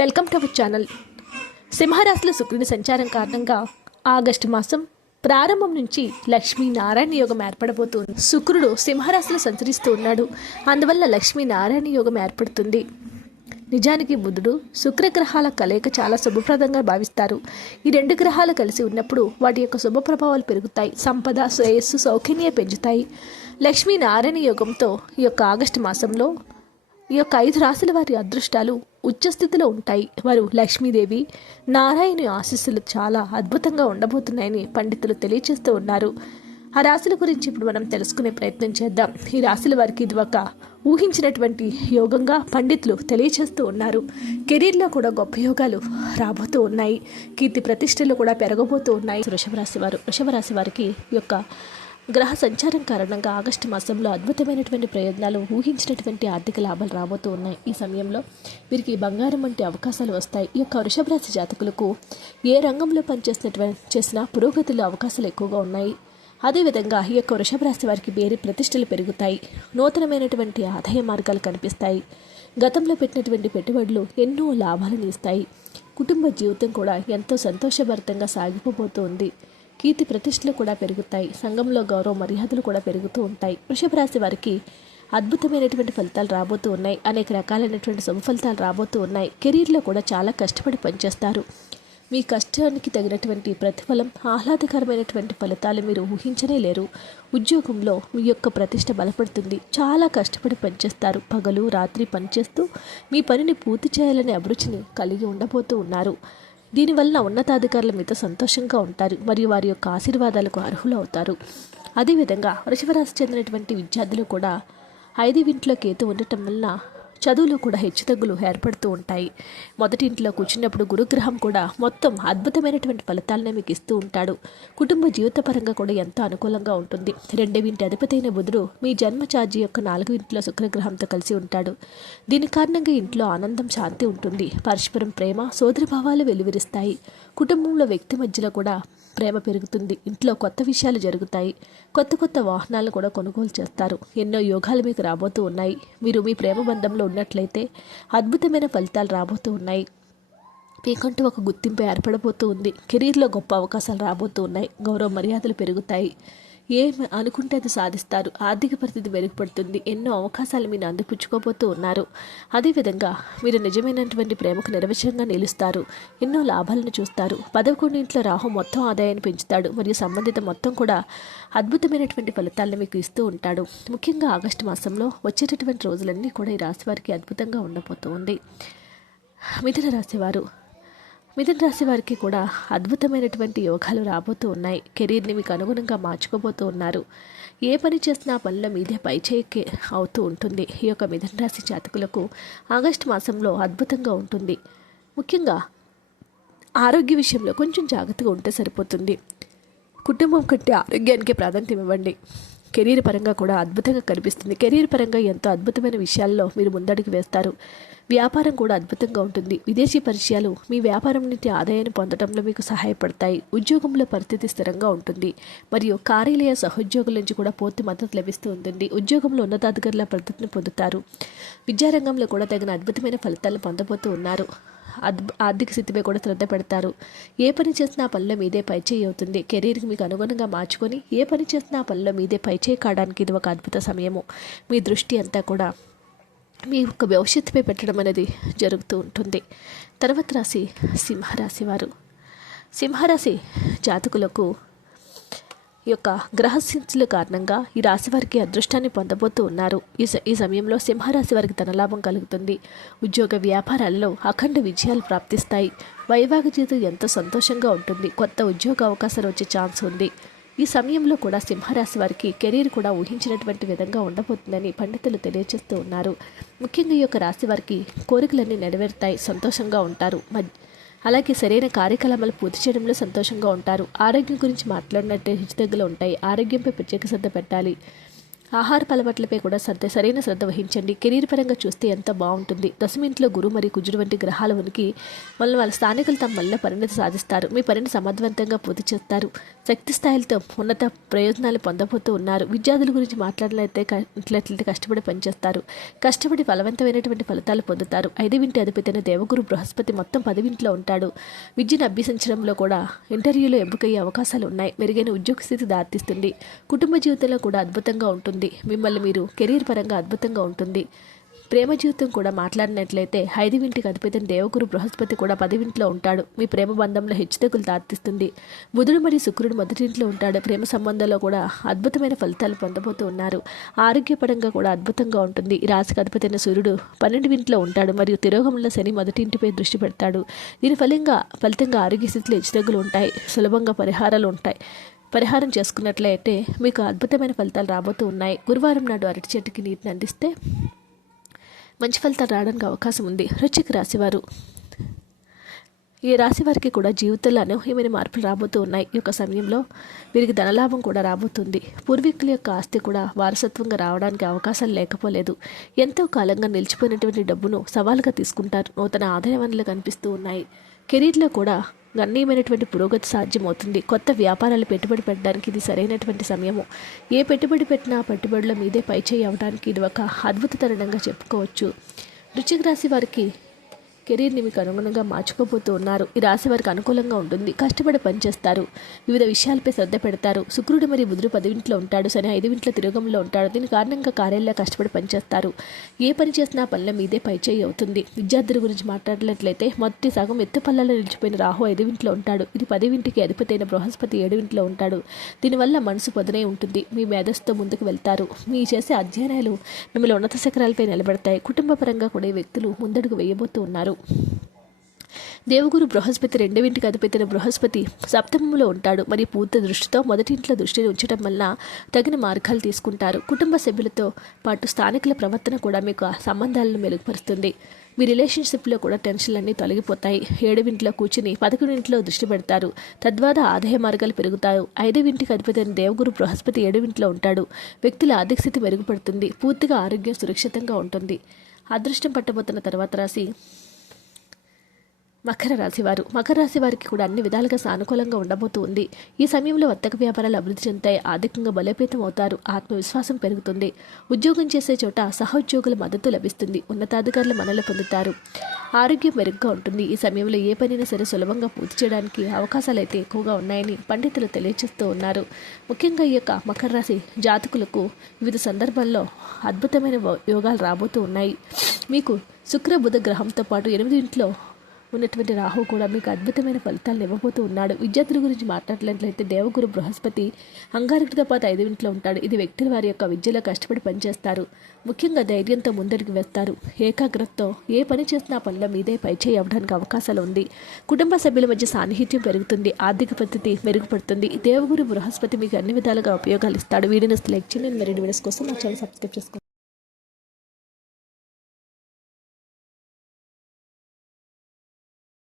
Welcome to our channel. సింహరాశిలో శుక్రుని సంచారం కారణంగా ఆగస్టు మాసం ప్రారంభం నుంచి లక్ష్మీ నారాయణ యోగం ఏర్పడబోతుంది. శుక్రుడు సింహరాశిలో సంచరిస్తూ ఉన్నాడు. అందువల్ల లక్ష్మీ నారాయణ యోగం ఏర్పడుతుంది. నిజానికి బుధుడు శుక్రగ్రహాల కలయిక చాలా శుభప్రదంగా భావిస్తారు. ఈ రెండు గ్రహాలు కలిసి ఉన్నప్పుడు వాటి యొక్క శుభ ప్రభావాలు పెరుగుతాయి. సంపద శ్రేయస్సు సౌకర్య పెంచుతాయి. లక్ష్మీనారాయణ యోగంతో ఈ యొక్క ఆగస్టు మాసంలో ఈ యొక్క ఐదు రాశుల వారి అదృష్టాలు ఉచ్చస్థితిలో ఉంటాయి. వారు లక్ష్మీదేవి నారాయణి ఆశీస్సులు చాలా అద్భుతంగా ఉండబోతున్నాయని పండితులు తెలియజేస్తూ ఉన్నారు. ఆ రాశుల గురించి ఇప్పుడు మనం తెలుసుకునే ప్రయత్నం చేద్దాం. ఈ రాశుల వారికి ఇది ఒక ఊహించినటువంటి యోగంగా పండితులు తెలియజేస్తూ ఉన్నారు. కెరీర్లో కూడా గొప్ప యోగాలు రాబోతూ ఉన్నాయి. కీర్తి ప్రతిష్టలు కూడా పెరగబోతూ ఉన్నాయి. వృషభ రాశి వారు వృషభ రాశి వారికి యొక్క గ్రహ సంచారం కారణంగా ఆగస్టు మాసంలో అద్భుతమైనటువంటి ప్రయోజనాలు ఊహించినటువంటి ఆర్థిక లాభాలు రాబోతూ ఉన్నాయి. ఈ సమయంలో వీరికి బంగారం వంటి అవకాశాలు వస్తాయి. ఈ యొక్క వృషభ రాశి జాతకులకు ఏ రంగంలో పనిచేసినటువంటి చేసినా పురోగతిలో అవకాశాలు ఎక్కువగా ఉన్నాయి. అదేవిధంగా ఈ యొక్క వృషభ రాశి వారికి వేరే ప్రతిష్టలు పెరుగుతాయి. నూతనమైనటువంటి ఆదాయ మార్గాలు కనిపిస్తాయి. గతంలో పెట్టినటువంటి పెట్టుబడులు ఎన్నో లాభాలను ఇస్తాయి. కుటుంబ జీవితం కూడా ఎంతో సంతోషభరితంగా సాగిపోబోతోంది. కీర్తి ప్రతిష్టలు కూడా పెరుగుతాయి. సంఘంలో గౌరవ మర్యాదలు కూడా పెరుగుతూ ఉంటాయి. వృషభ రాశి వారికి అద్భుతమైనటువంటి ఫలితాలు రాబోతూ ఉన్నాయి. అనేక రకాలైనటువంటి శుభ ఫలితాలు రాబోతూ ఉన్నాయి. కెరీర్లో కూడా చాలా కష్టపడి పనిచేస్తారు. మీ కష్టానికి తగినటువంటి ప్రతిఫలం ఆహ్లాదకరమైనటువంటి ఫలితాలు మీరు ఊహించనే లేరు. ఉద్యోగంలో మీ యొక్క ప్రతిష్ట బలపడుతుంది. చాలా కష్టపడి పనిచేస్తారు. పగలు రాత్రి పనిచేస్తూ మీ పనిని పూర్తి చేయాలనే అభిరుచిని కలిగి ఉండబోతూ ఉన్నారు. దీనివల్ల ఉన్నతాధికారుల మీతో సంతోషంగా ఉంటారు మరియు వారి యొక్క ఆశీర్వాదాలకు అర్హులు అవుతారు అదేవిధంగా వృషభరాశి చెందినటువంటి విద్యార్థులు కూడా ఐదు వింట్లో కేతు ఉండటం వలన చదువులో కూడా హెచ్చుతగ్గులు ఏర్పడుతూ ఉంటాయి. మొదటి ఇంట్లో కూర్చున్నప్పుడు గురుగ్రహం కూడా మొత్తం అద్భుతమైనటువంటి ఫలితాలనే మీకు ఇస్తూ ఉంటాడు. కుటుంబ జీవితపరంగా కూడా ఎంతో అనుకూలంగా ఉంటుంది. రెండవ ఇంటి అధిపతైన బుధుడు మీ జన్మ ఛార్జీ యొక్క నాలుగు ఇంట్లో శుక్రగ్రహంతో కలిసి ఉంటాడు. దీని కారణంగా ఇంట్లో ఆనందం శాంతి ఉంటుంది. పరస్పరం ప్రేమ సోదరభావాలు వెలువరిస్తాయి. కుటుంబంలో వ్యక్తి మధ్యలో కూడా ప్రేమ పెరుగుతుంది. ఇంట్లో కొత్త విషయాలు జరుగుతాయి. కొత్త కొత్త వాహనాలు కూడా కొనుగోలు చేస్తారు. ఎన్నో యోగాలు మీకు రాబోతూ ఉన్నాయి. మీరు మీ ప్రేమ బంధంలో ఉన్నట్లయితే అద్భుతమైన ఫలితాలు రాబోతూ ఉన్నాయి. మీకంటూ ఒక గుర్తింపు ఏర్పడబోతూ ఉంది. కెరీర్లో గొప్ప అవకాశాలు రాబోతూ ఉన్నాయి. గౌరవ మర్యాదలు పెరుగుతాయి. ఏమి అనుకుంటే అది సాధిస్తారు. ఆర్థిక పరిస్థితి మెరుగుపడుతుంది. ఎన్నో అవకాశాలు మీరు అందిపుచ్చుకోబోతూ ఉన్నారు. అదేవిధంగా మీరు నిజమైనటువంటి ప్రేమకు నిర్వచనంగా నిలుస్తారు. ఎన్నో లాభాలను చూస్తారు. పదకొండు ఇంట్లో రాహు మొత్తం ఆదాయాన్ని పెంచుతాడు. మరియు సంబంధిత మొత్తం కూడా అద్భుతమైనటువంటి ఫలితాలను మీకు ఇస్తూ ఉంటాడు. ముఖ్యంగా ఆగస్టు మాసంలో వచ్చేటటువంటి రోజులన్నీ కూడా ఈ రాశి వారికి అద్భుతంగా ఉండబోతూ ఉంది మిథున రాశివారు మిథున రాశి వారికి కూడా అద్భుతమైనటువంటి యోగాలు రాబోతూ ఉన్నాయి. కెరీర్ని మీకు అనుగుణంగా మార్చుకోబోతూ ఉన్నారు. ఏ పని చేసినా పనుల మీదే పైచేయికి అవుతూ ఉంటుంది. ఈ యొక్క మిథున రాశి జాతకులకు ఆగస్టు మాసంలో అద్భుతంగా ఉంటుంది. ముఖ్యంగా ఆరోగ్య విషయంలో కొంచెం జాగ్రత్తగా ఉంటే సరిపోతుంది. కుటుంబం కంటే ఆరోగ్యానికి ప్రాధాన్యత ఇవ్వండి. కెరీర్ పరంగా కూడా అద్భుతంగా కనిపిస్తుంది. కెరీర్ పరంగా ఎంతో అద్భుతమైన విషయాల్లో మీరు ముందడుగు వేస్తారు. వ్యాపారం కూడా అద్భుతంగా ఉంటుంది. విదేశీ పరిచయాలు మీ వ్యాపారం నుండి ఆదాయాన్ని పొందడంలో మీకు సహాయపడతాయి. ఉద్యోగంలో పరిస్థితి స్థిరంగా ఉంటుంది. మరియు కార్యాలయ సహోద్యోగుల నుంచి కూడా పూర్తి మద్దతు లభిస్తూ ఉంటుంది. ఉద్యోగంలో ఉన్నతాధికారుల పద్ధతిని పొందుతారు. విద్యారంగంలో కూడా తగిన అద్భుతమైన ఫలితాలు పొందబోతూ ఉన్నారు. ఆర్థిక స్థితిపై కూడా శ్రద్ధ పెడతారు. ఏ పని చేసినా పనిలో మీదే పైచేయి అవుతుంది. కెరీర్కి మీకు అనుగుణంగా మార్చుకొని ఏ పని చేసినా పనిలో మీదే పైచేయి కావడానికి ఇది ఒక అద్భుత సమయము. మీ దృష్టి అంతా కూడా మీ యొక్క భవిష్యత్తుపై పెట్టడం అనేది జరుగుతూ ఉంటుంది. తర్వాత రాశి సింహరాశి వారు. సింహరాశి జాతకులకు ఈ యొక్క గ్రహస్థితుల కారణంగా ఈ రాశి వారికి అదృష్టాన్ని పొందబోతూ ఉన్నారు. ఈ స- ఈ సమయంలో సింహరాశి వారికి ధనలాభం కలుగుతుంది. ఉద్యోగ వ్యాపారాల్లో అఖండ విజయాలు ప్రాప్తిస్తాయి. వైవాహిక జీవితం ఎంతో సంతోషంగా ఉంటుంది. కొత్త ఉద్యోగ అవకాశాలు వచ్చే ఛాన్స్ ఉంది. ఈ సమయంలో కూడా సింహరాశి వారికి కెరీర్ కూడా ఊహించినటువంటి విధంగా ఉండబోతుందని పండితులు తెలియజేస్తూ ఉన్నారు. ముఖ్యంగా ఈ యొక్క రాశి వారికి కోరికలన్నీ నెరవేరుతాయి. సంతోషంగా ఉంటారు. మధ్య అలాగే సరైన కార్యకలాపాలు పూర్తి చేయడంలో సంతోషంగా ఉంటారు. ఆరోగ్యం గురించి మాట్లాడినట్టే హెచ్చుతగ్గులు ఉంటాయి. ఆరోగ్యంపై ప్రత్యేక శ్రద్ధ పెట్టాలి. ఆహార అలవాట్లపై కూడా శ్రద్ధ సరైన శ్రద్ధ వహించండి. కెరీర్ పరంగా చూస్తే ఎంత బాగుంటుంది. దశమింట్లో గురు మరియు కుజుడు వంటి గ్రహాల ఉనికి వల్ల వాళ్ళ స్థానికులు తమ వల్ల పరిణతి సాధిస్తారు. మీ పనిని సమర్థవంతంగా పూర్తి చేస్తారు. శక్తి స్థాయిలతో ఉన్నత ప్రయోజనాలు పొందబోతూ ఉన్నారు. విద్యార్థుల గురించి మాట్లాడలేతే అట్లయితే కష్టపడి పనిచేస్తారు. కష్టపడి బలవంతమైనటువంటి ఫలితాలు పొందుతారు. ఐదవింటి అధిపతి దేవగురు బృహస్పతి మొత్తం పదివింట్లో ఉంటాడు. విద్యను అభ్యసించడంలో కూడా ఇంటర్వ్యూలో ఎంపికయ్యే అవకాశాలు ఉన్నాయి. మెరుగైన ఉద్యోగ స్థితి దారితీస్తుంది. కుటుంబ జీవితంలో కూడా అద్భుతంగా ఉంటుంది. మిమ్మల్ని మీరు కెరీర్ పరంగా అద్భుతంగా ఉంటుంది. ప్రేమ జీవితం కూడా మాట్లాడినట్లయితే ఐదువింటికి అధిపతిని దేవగురు బృహస్పతి కూడా పదివింట్లో ఉంటాడు. మీ ప్రేమ బంధంలో హెచ్చుతగ్గులు దారితీస్తుంది బుధుడు మరియు శుక్రుడు మొదటింట్లో ఉంటాడు. ప్రేమ సంబంధంలో కూడా అద్భుతమైన ఫలితాలు పొందబోతూ ఉన్నారు. ఆరోగ్యపరంగా కూడా అద్భుతంగా ఉంటుంది. రాశికి అధిపతి అయిన సూర్యుడు పన్నెండు ఇంట్లో ఉంటాడు మరియు తిరోగంలో శని మొదటి ఇంటిపై దృష్టి పెడతాడు. దీని ఫలంగా ఫలితంగా ఆరోగ్య స్థితిలో హెచ్చుతగ్గులు ఉంటాయి. సులభంగా పరిహారాలు ఉంటాయి. పరిహారం చేసుకున్నట్లయితే మీకు అద్భుతమైన ఫలితాలు రాబోతూ ఉన్నాయి. గురువారం నాడు అరటి చెట్టుకి నీటిని అందిస్తే మంచి ఫలితాలు రావడానికి అవకాశం ఉంది. వృశ్చిక రాశివారు. ఈ రాశి వారికి కూడా జీవితంలో అనూహ్యమైన మార్పులు రాబోతూ ఉన్నాయి. ఈ యొక్క సమయంలో వీరికి ధనలాభం కూడా రాబోతుంది. పూర్వీకుల యొక్క ఆస్తి కూడా వారసత్వంగా రావడానికి అవకాశాలు లేకపోలేదు. ఎంతో కాలంగా నిలిచిపోయినటువంటి డబ్బును సవాలుగా తీసుకుంటారు. నూతన ఆదాయ వనరులు కనిపిస్తూ ఉన్నాయి. కెరీర్లో కూడా గణనీయమైనటువంటి పురోగతి సాధ్యమవుతుంది. కొత్త వ్యాపారాలు పెట్టుబడి పెట్టడానికి ఇది సరైనటువంటి సమయము. ఏ పెట్టుబడి పెట్టినా పెట్టుబడుల మీదే పైచేయి అవడానికి ఇది ఒక అద్భుత తరుణంగా చెప్పుకోవచ్చు. వృశ్చిక రాశి వారికి కెరీర్ని మీకు అనుగుణంగా మార్చుకోబోతూ ఉన్నారు. ఈ రాశి వారికి అనుకూలంగా ఉంటుంది. కష్టపడి పనిచేస్తారు. వివిధ విషయాలపై శ్రద్ధ పెడతారు. శుక్రుడు మరియు బుధుడు పదివింట్లో ఉంటాడు. శని ఐదువింట్లో తిరుగంలో ఉంటాడు. దీని కారణంగా కార్యాలయంలో కష్టపడి పనిచేస్తారు. ఏ పని చేసినా పనుల మీదే పైచేయి అవుతుంది. విద్యార్థుల గురించి మాట్లాడినట్లయితే మొదటి సగం ఎత్తుపల్లలో నిలిచిపోయిన రాహు ఐదువింట్లో ఉంటాడు. ఇది పదివింటికి అధిపతి అయిన బృహస్పతి ఏడువింట్లో ఉంటాడు. దీనివల్ల మనసు పొదనే ఉంటుంది. మీ మేధస్సుతో ముందుకు వెళ్తారు. మీ చేసే అధ్యయనాలు మిమ్మల్ని ఉన్నత శిఖరాలపై నిలబెడతాయి. కుటుంబ పరంగా కూడా ఈ వ్యక్తులు ముందడుగు వేయబోతూ ఉన్నారు. దేవగురు బృహస్పతి రెండవింటికి అధిపతిన బృహస్పతి సప్తమంలో ఉంటాడు. మరియు పూర్తి దృష్టితో మొదటి ఇంట్లో దృష్టిని ఉంచడం వల్ల తగిన మార్గాలు తీసుకుంటారు. కుటుంబ సభ్యులతో పాటు స్థానికుల ప్రవర్తన కూడా మీకు సంబంధాలను మెరుగుపరుస్తుంది. మీ రిలేషన్షిప్లో కూడా టెన్షన్లన్నీ తొలగిపోతాయి. ఏడువింట్లో కూర్చుని పదకొండింట్లో దృష్టి పెడతారు. తద్వారా ఆదాయ మార్గాలు పెరుగుతాయి. ఐదవింటికి అధిపతి దేవగురు బృహస్పతి ఏడువింట్లో ఉంటాడు. వ్యక్తుల ఆర్థిక స్థితి మెరుగుపడుతుంది. పూర్తిగా ఆరోగ్యం సురక్షితంగా ఉంటుంది. అదృష్టం పట్టబోతున్న తర్వాత రాసి మకర రాశి వారు. మకర రాశి వారికి కూడా అన్ని విధాలుగా సానుకూలంగా ఉండబోతూ ఉంది ఈ సమయంలో వర్తక వ్యాపారాలు అభివృద్ధి చెందుతాయి. ఆర్థికంగా బలోపేతం అవుతారు. ఆత్మవిశ్వాసం పెరుగుతుంది. ఉద్యోగం చేసే చోట సహోద్యోగుల మద్దతు లభిస్తుంది. ఉన్నతాధికారులు మనలు పొందుతారు. ఆరోగ్యం మెరుగ్గా ఉంటుంది. ఈ సమయంలో ఏ పనైనా సరే సులభంగా పూర్తి చేయడానికి అవకాశాలు అయితే ఎక్కువగా ఉన్నాయని పండితులు తెలియజేస్తూ ఉన్నారు. ముఖ్యంగా ఈ యొక్క మకర రాశి జాతకులకు వివిధ సందర్భాల్లో అద్భుతమైన యోగాలు రాబోతూ ఉన్నాయి. మీకు శుక్ర బుధ గ్రహంతో పాటు ఎనిమిది ఇంట్లో ఉన్నటువంటి రాహు కూడా మీకు అద్భుతమైన ఫలితాలను ఇవ్వబోతూ ఉన్నాడు. విద్యార్థుల గురించి మాట్లాడినట్లయితే దేవగురు బృహస్పతి అంగారకుడితో పాటు ఐదు ఇంట్లో ఉంటాడు. ఇది వ్యక్తులు వారి యొక్క విద్యలో కష్టపడి పనిచేస్తారు. ముఖ్యంగా ధైర్యంతో ముందరికి వేస్తారు. ఏకాగ్రతతో ఏ పని చేసినా పనిలో మీదే పైచేయి అవ్వడానికి అవకాశాలు ఉంది. కుటుంబ సభ్యుల మధ్య సాన్నిహిత్యం పెరుగుతుంది. ఆర్థిక పద్ధతి మెరుగుపడుతుంది. దేవగురు బృహస్పతి మీకు అన్ని విధాలుగా ఉపయోగాలు ఇస్తాడు. వీడియోస్ లైక్ చేయండి. మరిన్ని వీడియోస్ కోసం మా ఛానల్ సబ్స్క్రైబ్ చేసుకోండి.